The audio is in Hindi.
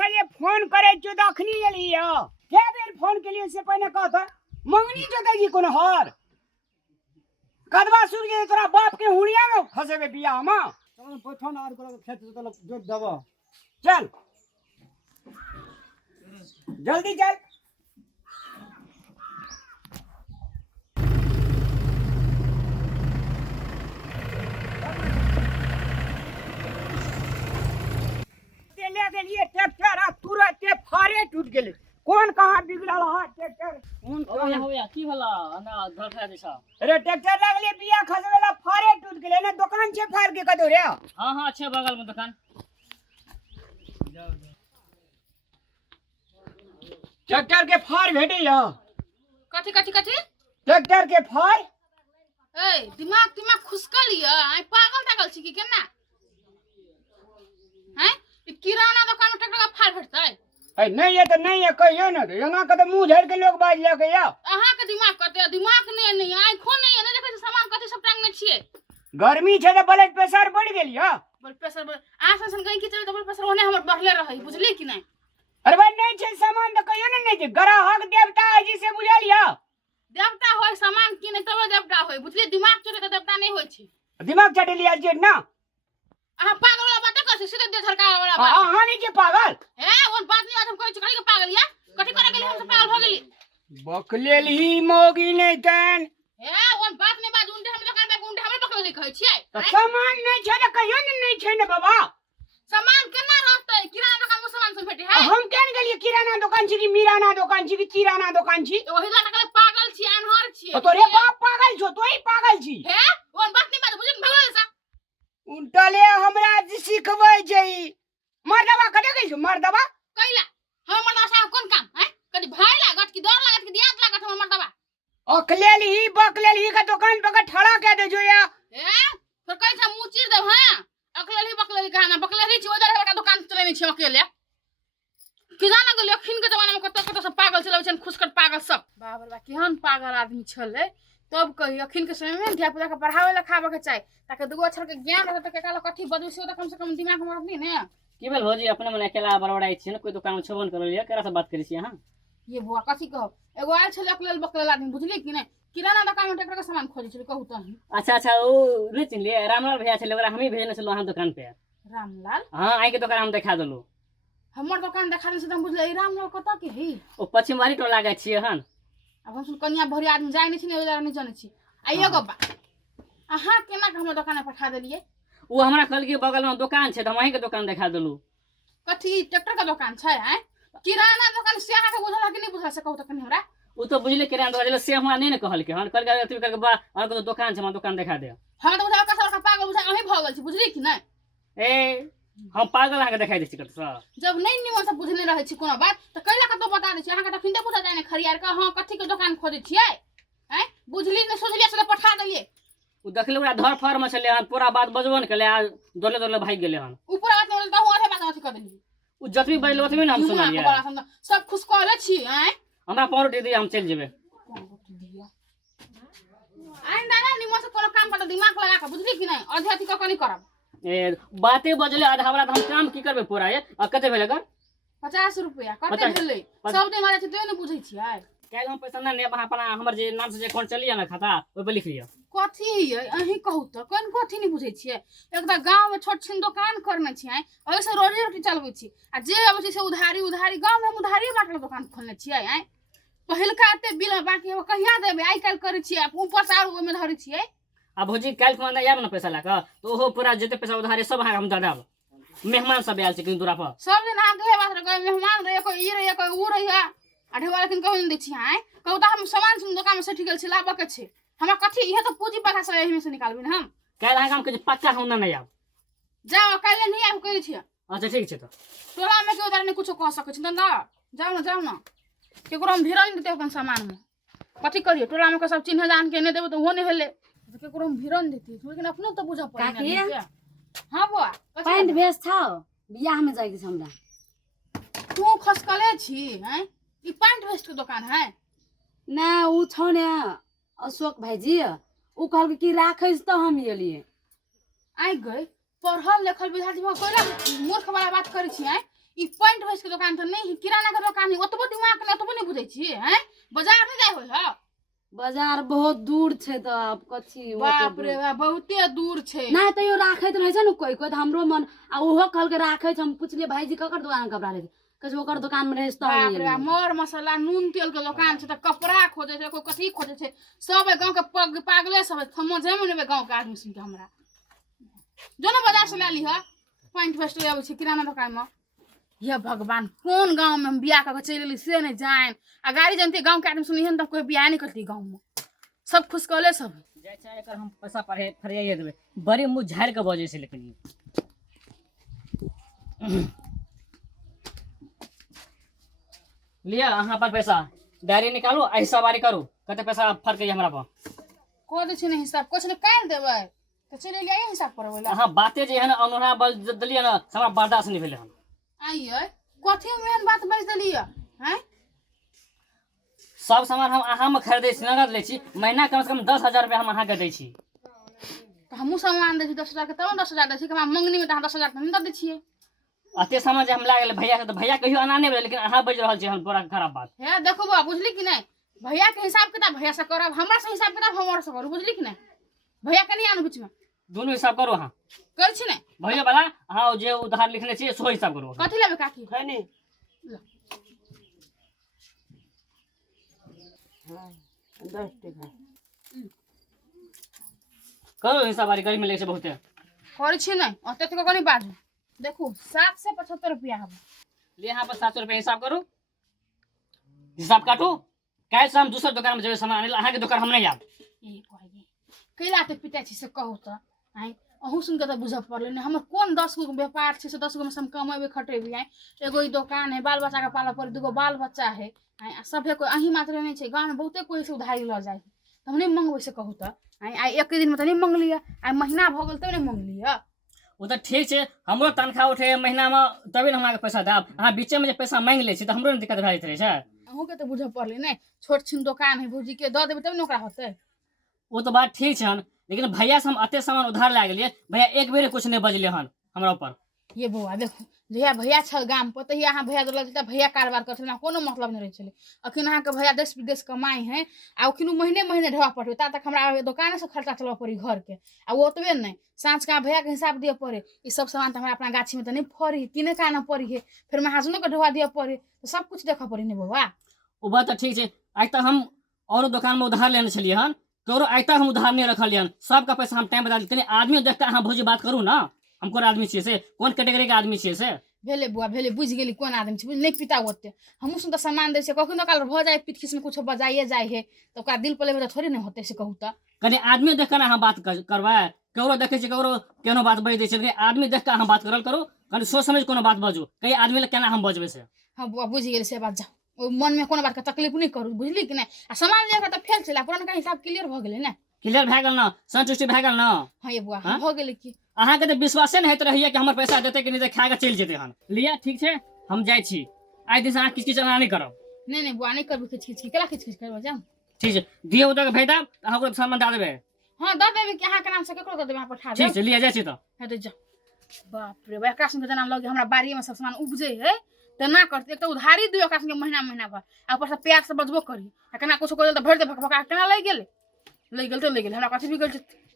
से ये फोन करे जो दखनी एलियो के बेर फोन के लिए से पहले कहत मंगनी जगह जी कोन हर कदवा सुर के तोरा बाप के हुड़िया में फसेबे बियाह में तब पठन और को खेत तो जोत दबो चल जल्दी चल ले गेलिए ट्रैक्टर आ तुरंत फारे टूट गेले कौन कहां बिगड़ल है ट्रैक्टर होया की भला ना घर खा दिशा अरे ट्रैक्टर लगले बिया खसवेला फारे टूट गेले ना दुकान छे फार के कदो रे हां अच्छे बगल में दुकान ट्रैक्टर के फार भेटे या कथी कथी कथी ट्रैक्टर के फार ए दिमाग खुशकल लिया आई पागल टागल छी की केना हैं ई किराना दुकान में ट्रैक्टर का फाड़ भेटतै है नहीं है तो नहीं है कहियो ना एना के तो मुंह झड़ के लोग बाज लेके या अहाँ के दिमाग कते दिमाग नहीं आंखों नहीं है ना देखे सामान कथी सब टांगने छिए गर्मी छे तो ब्लड प्रेशर बढ़ गेल या ब्लड प्रेशर आसन सन कहीं की चले ब्लड प्रेशर होने हमर बढ़ले रही बुझली कि नहीं अरे भाई नहीं छे सामान तो कहियो ना नहीं छे ग्राहक देवता है जिसे बुझा लिया देवता होय सामान की नहीं तब देवता होय बुझली दिमाग चोरे तो देवता नहीं होय छी दिमाग चटे लिया जे ना अहाँ पागल वाला बात कर सीधे दे झरका वाला बात हां नहीं छे पागल है उन बात नहीं हम कोई चकड़ी के पागल या कथी करे गेली हम से पागल हो गेली बकलेल ही मोगी नहीं तन है उन बात नहीं बात उंडे हम दुकान पे उंडे हम बकल लिखै छियै तो सामान नहीं छे तो कहियो ना नहीं छे ना बाबा सामान केना रहतै किराना दुकान में सामान सब भेटे है हम केन गेलिए किराना दुकान छी कि मीराना दुकान छी कि किराना दुकान छी ओही ला तकले पागल छी अनहर छी तो तोरे बाप पागल छो तोही पागल छी है उन बात नहीं बात बुझन भगल सा उल्टले हमरा सिखबै छै मर्दबा कते गई छो मर्दबा कैला हम मर्दबा साहब कोन काम है कदी भाई लागत कि डर लागत कि दियात लागत हम मर्दबा अकलेल ही बकलेल ही का दुकान पे का ठड़ा के दे जो या है फिर कैसा मुंह चीर देब हां अकलेली बकलेली कहना बकलेली छी उधर का दुकान चलेनी छी अकेले कि जाना गेल अखिन के जमाना में कत सब पागल चलाबै छन खुशकट पागल सब बाप रे केहन पागल आदमी छले तब कही अखिन के समय में ध्यान पुता के पढ़ावे लिखावे के चाहि ताकि दुगो अक्षर के ज्ञान रहत के काला कथी बदविसे तो कम से कम दिमाग में रहत ने की भेल भौजी अपने मन अकेला बड़बड़ाई छी न कोई दुकान में छबन कर लिया केरा से बात करी छी हां ये बुआ कथी कहो एगो आयल छले अकलेल बकलेल आदमी बुझली कि नहीं किराना दुकान में ट्रैक्टर का सामान खोजे छले कहू त अच्छा ओ नहीं चिनलिए रामलाल भैया छले ओकरा हमी भेजने छलो हां दुकान पे रामलाल हां आई के दुकान हम दिखा देलु हमर दुकान देखा दे से हम बुझले रामलाल कत के है ओ पश्चिमवारी टोला गए छिए हन अब हम सुन कन्या भरी आदमी जाय नहीं छी नहीं जाने छी आइयो गब्बा अहाँ केना के हमर दुकान पे पठा देलिए वो हमरा कल के बगल में दुकान छे त हम वहीं के दुकान दिखा देलु कथी ट्रैक्टर का दुकान छै हैं किराना दुकान से अहाँ के बुझला कि नहीं बुझला से कहू त कनी हमरा उ तो बुझले किराना दुकान से हमरा नहीं न कहल के हन कल के करके बा और को दुकान छे हम दुकान दिखा दे हम तो बुझा का पागल बुझा अहीं भ गेल छी बुझली कि नहीं ए हम पागल आके दिखाई दे छी कत सा जब नहीं निमन से बुझने रहे छी कोनो बात त कैला का तो बता दे छी अहाँ के त खिंदे बुझा जाने खरियार का हां कथी के दुकान खोजे छियै हैं बुझली न सोचलिए से पठा देलिए उ देखले ओरा धर फर में चले हन पूरा बात बजबन केले आ दोले दोले भाग गेले हन ऊपर बात में तो ओरे बात अथी कर देली उ जतवी बैल ओतवी नाम सुनालिए सब खुश कहले छी हैं हमरा पाउरोटी दे हम चल जेबे आइन दाना निमन से कोनो काम पर दिमाग लगा के बुझली कि नहीं आधे अथी कनी करब ए बाते बजले आधा हमरा हम काम की करबे पूरा ये आ कते भेले कर 50 रुपया कते भेले सब दिन मारे छी तो नहीं बुझै छियै काल हम पैसा ने अपना हमर जे नाम से जे अकाउंट चलिए ना खाता ओइ पे लिख लिया कथी है अहीं कहू त कोन कथी नहीं बुझै छियै एकटा गांव में छोट छिन दुकान करने छियै ओइ से रोजी रोटी चलबै छी आ जे अबै छै से उधारी गांव में हम उधारी बाटल दुकान खोलने छियै हैं पहिलका एते बिल बाकी हम कहिया देबै आइ काल करै छियै ऊपर से और ओइ में धरै छियै आ भौजी काल खुना आब ना पैसा लाका तो ओहो पूरा जते पैसा उधारी सब हम दडाब मेहमान सब आयल छै किन दूरा पर सब दिन अहाँ के बात रे मेहमान रे कोई ई रे कोई उ रे अढ़ेवा लेकिन कहू नहीं दै छी हैं कहू त हम सामान सुन दुकान में से ठीक गेल छी लाबा के छै हमरा कथी इहे तो पूंजी पैसा से एही में से निकालबी न हम काल हम के पक्का हम ना आब जाओ काल नहीं आब कहै छी अच्छा ठीक छै तो टोला में के उधर नहीं कुछ कह सकै छी ना जाओ ना केकरो हम भिड़ा नहीं देते अपन सामान में कथी करिए टोला में के सब चिन्ह जान के नहीं देबो तो हो नहीं हेले तो केकरो हम भिड़ा देती लेकिन अपने तो बुझा पड़े हां बुआ पैंट भेज था बियाह में जाई के हमरा तू खसकले छी हैं ई पैंट भेज के दुकान है ना उ छ ने अशोक भाईजी उ कहल कि राखै त हम एलिए आई गई पढ़ल लिखल विद्यार्थी कोइला मूर्ख वाला बात करै छी हैं ई पॉइंट भैंस के दुकान तो नहीं किराना के दुकान है ओतबो दिमाग ने ओतबो नहीं बुझै छी हैं बाजार नहीं जाय होय ह बाजार बहुत दूर छै त अब कथी बाप रे बाप बहुते दूर छै नहीं तैयो राखैत रहे छै न कोई कोई त हमरो मन आ ओहो कहल के राखै छै हम पुछलिए भाईजी ककर दुकान कपड़ा ले कहे ओकर दुकान में रहे त बाप रे बाप मर मसाला नून तेल के दुकान छै त कपड़ा खोजे छै कोई कथी खोजे छै सब गांव के पागले सब समझे में नहीं गांव के आदमी सुन के हमरा जो ना बाजार से ले ली ह पॉइंट फर्स्ट आबै छै किराना दुकान में ये भगवान कौन गांव में हम बियाह करके चल एली से नहीं जान आ गाड़ी जानते गांव के आदमी सुनिहन त कोई बियाह नहीं करती गांव में सब खुशकले सब जाय छै एकर हम पैसा फरियाइए देबै बड़ी मुँह झाड़ि के बजै छै लेकिन लिया अहाँ पर पैसा डायरी निकालू आ हिस्साबारी करू कते पैसा फर्क है हमरा पर को दे छै ने हिसाब कुछ ने काट देबै त चले लिया हिसाब करबै ला अहाँ बाते जे है ना अनुना बल दलिया ना हमरा बर्दाश्त नहीं भेले हन आइए कथी में बात बज देलिए हैं सब सामान हम अहाँ में खरीदै छी नगद लै छी महीना कम से कम 10,000 रुपया हम अहाँ के दै छी तो हमहू सामान दै छी 10,000 के तब 10,000 दै छी हमरा मंगनी में त 10,000 नहीं दै छियै अते सामान जे हम ला गेल भैया से तो भैया कहियो आना नहीं भेले लेकिन अहाँ बज रहल छी हम बड़ा खराब बात हे देखो बा बुझली कि नहीं भैया के हिसाब किताब भैया से करब हमरा से हिसाब किताब हमरा से करू बुझली कि नहीं भैया के नहीं आनु बीच में दोनों हिसाब करो अहाँ कर छी नहीं भैया वाला अहाँ जे उधार लिखने छी सो हिसाब करो कथी लेबे काकी है नहीं हाँ 10 टका करो हिसाबारी गर्मी में ले छै बहुते कर छी नहीं ओते तक कनी बाजू देखो 7 से 75 रुपया हम ले यहाँ पर 700 रुपया हिसाब करू हिसाब काटू काहे से हम दूसर दुकान में जेबै सामान आने अहाँ के दुकान हम नहीं आब ए भाई कैला ते पिता छी से कहू त आई अहू सुन के त बुझ पड़ले ने हमर कोन 10 गो व्यापार छै से 10 गो में हम कमेबे खटेबे आई एगो ई दुकान है बाल बच्चा के पाला पर दुगो बाल बच्चा है आई सभे कोई अही मात्र नहीं छै गांव में बहुते कोई से उधारी ल जाय त हम नहीं मंगबै से कहू त आई एक दिन में त नहीं मंग लिया आई महीना भ गेल तब नहीं मंग लिया वो तो ठीक है हमरो तनख्वाह उठे महीना में तभी ना हमरा के पैसा देब अहाँ बीचे में जे पैसा मांग ले छी त हमरो ने दिक्कत भए जाइत रहे छै अहू के त बुझ पड़ले नहीं छोट छिन दुकान है भौजी के द देबे तब न ओकरा होतै वो तो बात ठीक छन लेकिन भैया से हम अते सामान उधार ला गेलिए भैया एक बेर कुछ नहीं बजले हन हमरा ऊपर ये बौआ देखो जहिया भैया छल गाम पर तहिया अहाँ भैया दल त भैया कारोबार करत ना कोनो मतलब नहीं रहे छले अखन अहाँ के भैया देश विदेश कमाई है आ अखन महीने महीने ढवा पड़े ता तक हमरा दुकान से खर्चा चलबा पड़ी घर के आ वो ओतबे नहीं सांझ का भैया के हिसाब दिए पड़े ई सब सामान त हमरा अपना गाछी में त नहीं फरी तीने का ना पड़ी है फिर महाजनों के ढवा दिए पड़े तो सब कुछ देखा पड़ी ने बौआ वो बात तो ठीक है आज तक हम और दुकान में उधार लेने छलिए हन करो आज तक हम उधार नहीं रखलिए हन सबका पैसा हम टाइम बता देते आदमी देख के अहाँ भौजी बात करू ना हम कौन आदमी छियै से कौन कैटेगरी के आदमी छियै से भेले बुआ भेले बुझ गेली कोन आदमी छै बुझ नहीं पिता ओते हमहू सुन त सामान दै छै कखनो काल भ जाए पिट किस में कुछ बजाइए जाए है तो ओकरा दिल पर लेबे त थोड़ी नहीं होते से कहू त कनी आदमी देख के ना अहाँ बात करबा ककरो देखे छी ककरो केनो बात बज दै छै लेकिन आदमी देख के अहाँ बात करल करू कनी सोच समझ कोनो बात बाजू कई आदमी ले केना हम बजबै से हाँ बुआ बुझ गेली से बात जाओ मन में कोनो बात का तकलीफ नहीं करू बुझली कि नहीं आ सामान लेके त फेल चला पुराना का हिसाब क्लियर भ गेलै ना क्लियर भए गेल ना संतुष्टि भए गेल ना हाँ ये बुआ हाँ भ गेलै की अहाँ के तो विश्वासे नहीं होइत रहिए कि हमर पैसा देते कि नहीं खा के चल जेते हन लिया ठीक छै हम जाय छी आइ दिन से अहाँ किछ किछ नहीं करब नहीं नहीं बुआ नहीं करबू किछ किछ केला किछ किछ करबो जाओ ठीक छै दियो उधर के भेज देब अहाँ को सामान दे देबै हाँ द देबे कि अहाँ के नाम से केकरो द देबे अहाँ पठा देब ठीक छै लिया जाय छी तो है तो जा बाप रे बा एकरा संग जना लगे हमरा बाड़ी में सब सामान उपजे है तेना करते एक तो उधारी दियो एकरा संग महीना महीना पर आ ऊपर से प्यार से बजबो करी आ केना कुछ कर दे त भर दे भक भका केना ले गेल तो ले गेल हमरा कथि भी गेल